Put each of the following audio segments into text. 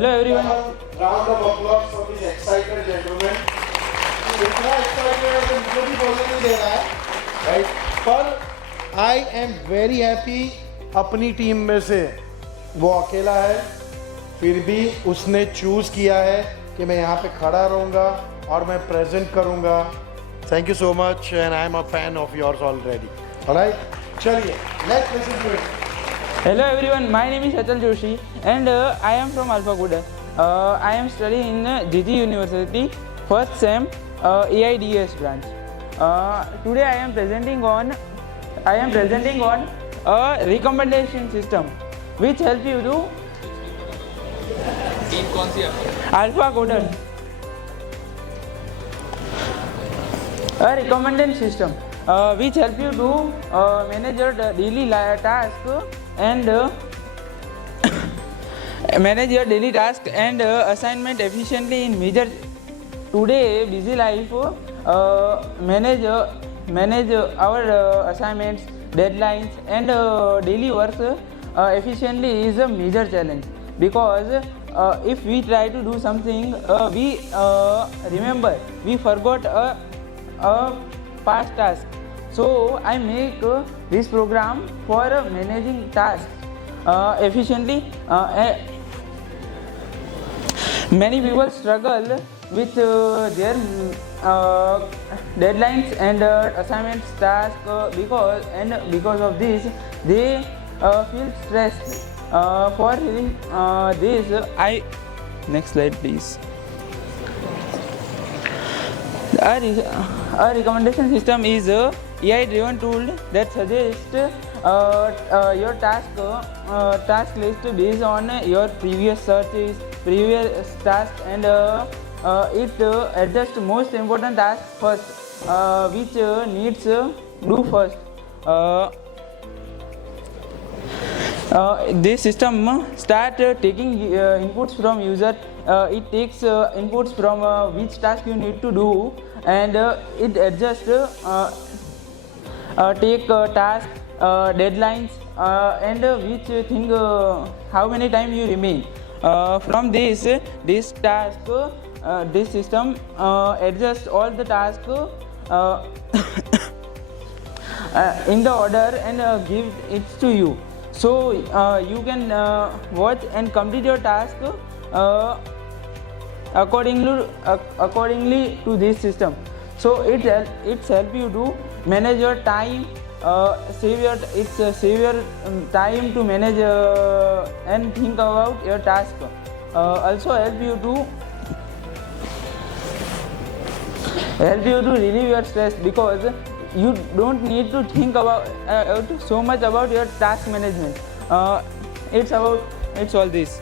Hello everyone. Round of applause for this excited gentleman. इतना excited है कि मुझे भी बोलने नहीं दे रहा है, right? पर I am very happy. अपनी टीम में से वो अकेला है, फिर भी उसने चूज किया है कि मैं यहाँ पे खड़ा रहूँगा और मैं प्रेजेंट करूँगा. Thank you so much, and I am a fan of yours already. Alright, चलिए, let's listen to it. Hello everyone. My name is Atal Joshi and I am from Alpha Kuda. I am studying in GG University, first sem AIDS branch. Today I am presenting on a recommendation system which help you to Alpha Coder. A recommendation system which help you to manage your daily task and manage your daily task and assignment efficiently in major today busy life. Manage our assignments, deadlines and daily work efficiently is a major challenge, because if we try to do something we remember we forgot a past task. So I make this program for managing tasks efficiently. Many people struggle with their deadlines and assignments tasks because of this they feel stressed. For this next slide please. A recommendation system is a AI-driven tool that suggests your task list based on your previous searches, previous tasks, and it adjusts most important tasks first, which needs do first. This system start taking inputs from user. It takes inputs from which task you need to do, and it adjusts take task deadlines and which thing how many time you remain from this task. This system adjusts all the tasks in the order and give it to you, so you can watch and complete your task accordingly to this system. So it help you to manage your time, save your time to manage and think about your task. Also help you to relieve your stress, because you don't need to think about so much about your task management. It's all this.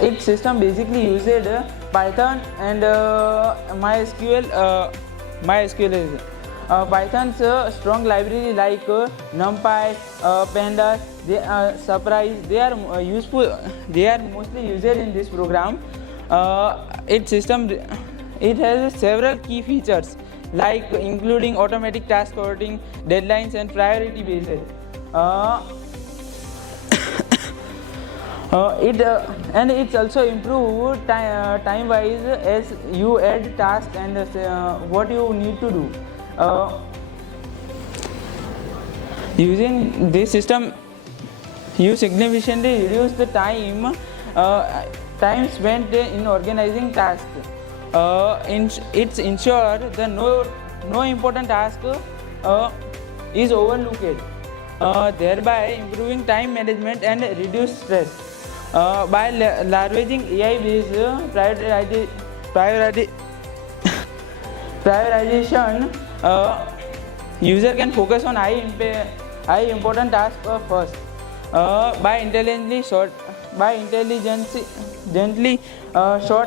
Its system basically used Python and MySQL. MySQL is Python's strong library like NumPy, Pandas, they are surprise. They are useful. They are mostly used in this program. Its system it has several key features like including automatic task sorting, deadlines, and priority basis. And it's also improved time wise as you add tasks and what you need to do. Using this system you significantly reduce the time spent in organizing tasks. It's ensure that no important task is overlooked, thereby improving time management and reduce stress. By leveraging AI-based prioritization, user can focus on high important tasks first. By intelligently short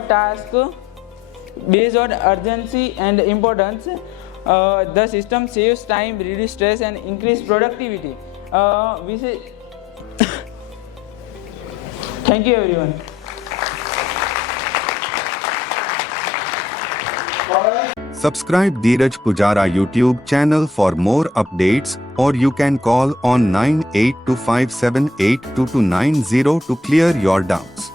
tasks based on urgency and importance, the system saves time, reduce stress, and increase productivity. Thank you everyone. Subscribe Dhiraj Poojara YouTube channel for more updates, or you can call on 9825782290 to clear your doubts.